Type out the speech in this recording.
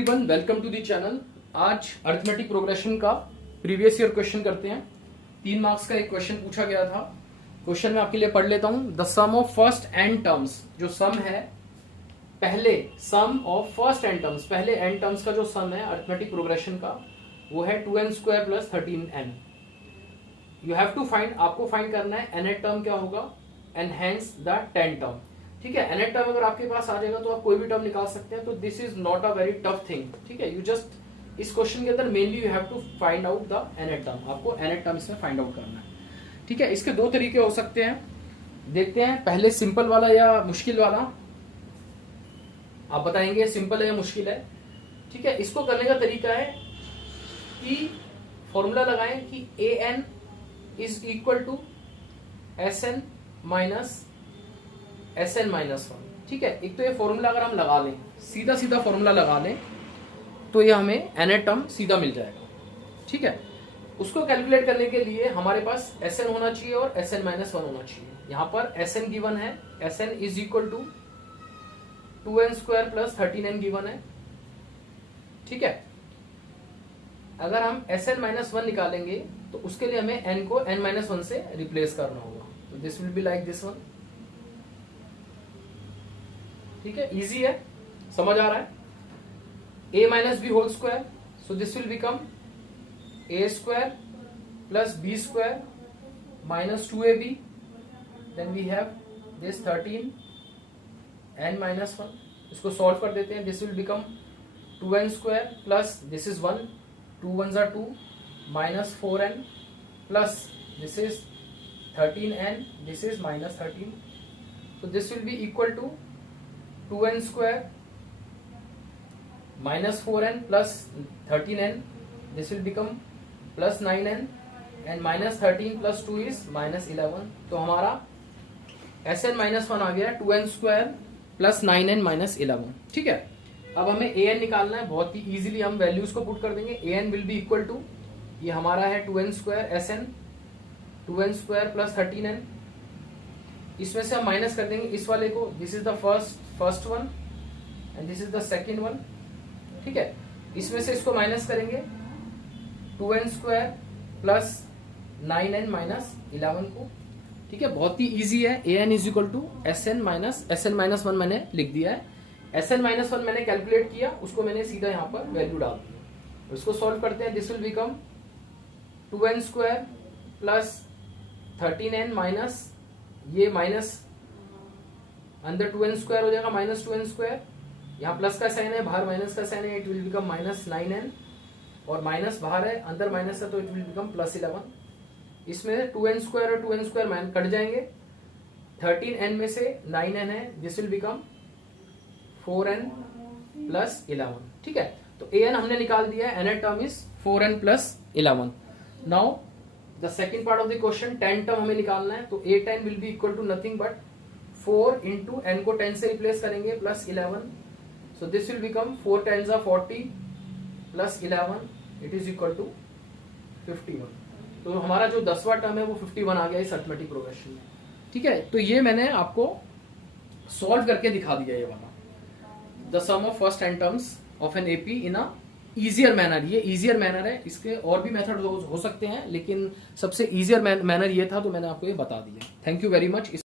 Everyone, welcome to the channel. आज arithmetic progression का previous year question करते हैं। 3 मार्क्स का एक क्वेश्चन पूछा गया था। क्वेश्चन मैं आपके लिए पढ़ लेता हूं। The sum of first n terms, जो सम है पहले sum of first n terms, पहले एन टर्म्स का जो सम है अरिथमेटिक प्रोग्रेशन का, वो है 2n square plus 13n। You have to find, आपको फाइंड करना है nth टर्म क्या होगा and hence the 10th term. ठीक है, nth टर्म अगर आपके पास आ जाएगा तो आप कोई भी टर्म निकाल सकते हैं। तो this is not a very tough thing. ठीक है, यू जस्ट इस क्वेश्चन के अंदर mainly you have to find out the nth term. आपको nth टर्म इसमें फाइंड आउट करना है। ठीक है, इसके 2 तरीके हो सकते हैं। देखते हैं पहले सिंपल वाला या मुश्किल वाला। आप बताएंगे सिंपल है या मुश्किल है। ठीक है, इसको करने का तरीका है कि फॉर्मूला लगाएं कि an is equal to Sn minus Sn minus 1। ठीक है, एक तो ये फॉर्मूला अगर हम लगा लें, सीधा सीधा फॉर्मूला लगा लें, तो ये हमें nth टर्म सीधा मिल जाएगा। ठीक है, उसको कैलकुलेट करने के लिए हमारे पास Sn होना चाहिए और Sn माइनस 1 होना चाहिए। यहाँ पर Sn गिवन है, Sn is equal to 2n square plus 13n given है। ठीक है, अगर हम Sn माइनस 1 निकालेंगे तो उसके लिए हमें n को n माइनस 1 से रिप्लेस करना होगा। तो this will be like this one. ठीक है, इजी है, समझ आ रहा है। a minus b whole square, so this will become a square plus b square minus 2ab, then we have this 13n minus 1। इसको सॉल्व कर देते हैं। This will become 2n square plus this is 1, 2 1s are 2 minus 4n plus this is 13n, this is minus 13। so this will be equal to 2n square minus 4n plus 13n, this will become plus 9n and minus 13 plus 2 is minus 11। तो हमारा Sn minus 1 आ गया 2n square plus 9n minus 11। ठीक है, अब हमें an निकालना है। बहुत ही इजीली हम वैल्यूज को पुट कर देंगे। an will be equal to, ये हमारा है 2n square Sn, 2n square plus 13n। इसमें से हम माइनस कर देंगे इस वाले को। This is the first one and this is the second one. ठीक है, इसमें से इसको माइनस करेंगे 2n square plus 9n minus 11 को। ठीक है, बहुत ही इजी है। an is equal to Sn minus 1 मैंने लिख दिया है। Sn माइनस 1 मैंने कैलकुलेट किया, उसको मैंने सीधा यहाँ पर वैल्यू डाल दी। उसको सॉल्व करते हैं। This will become 2n square plus 13n minus, ये माइनस अंदर 2n स्क्वायर हो जाएगा माइनस 2n स्क्वायर, यहाँ प्लस का साइन है, बाहर माइनस का साइन है, it will become minus 9n, और माइनस बाहर है, अंदर माइनस है, तो इट विल बिकम प्लस 11। इसमें 2n स्क्वायर और 2n स्क्वायर कट जाएंगे। 13n में से 9n है, this will become 4n plus 11। ठीक है, तो an हमने निकाल दिया है, nth term is 4n plus 11। Now the second part of the question, 10 term हमें निकालना है। तो a10 will be equal to nothing but 4 into n को 10 से रिप्लेस करेंगे plus 11। So this will become 4 10s are 40 plus 11, it is equal to 51। तो हमारा जो 10वां टर्म है वो 51 आ गया इस अरिथमेटिक प्रोग्रेशन में। ठीक है, तो ये मैंने आपको सॉल्व करके दिखा दिया ये वाला, the sum of first n terms of an AP in a easier manner. ये इजियर मैनर है, इसके और भी मेथड हो सकते हैं, लेकिन सबसे इजियर मैनर ये था, तो मैंने आपको ये बता दिया। Thank you very much.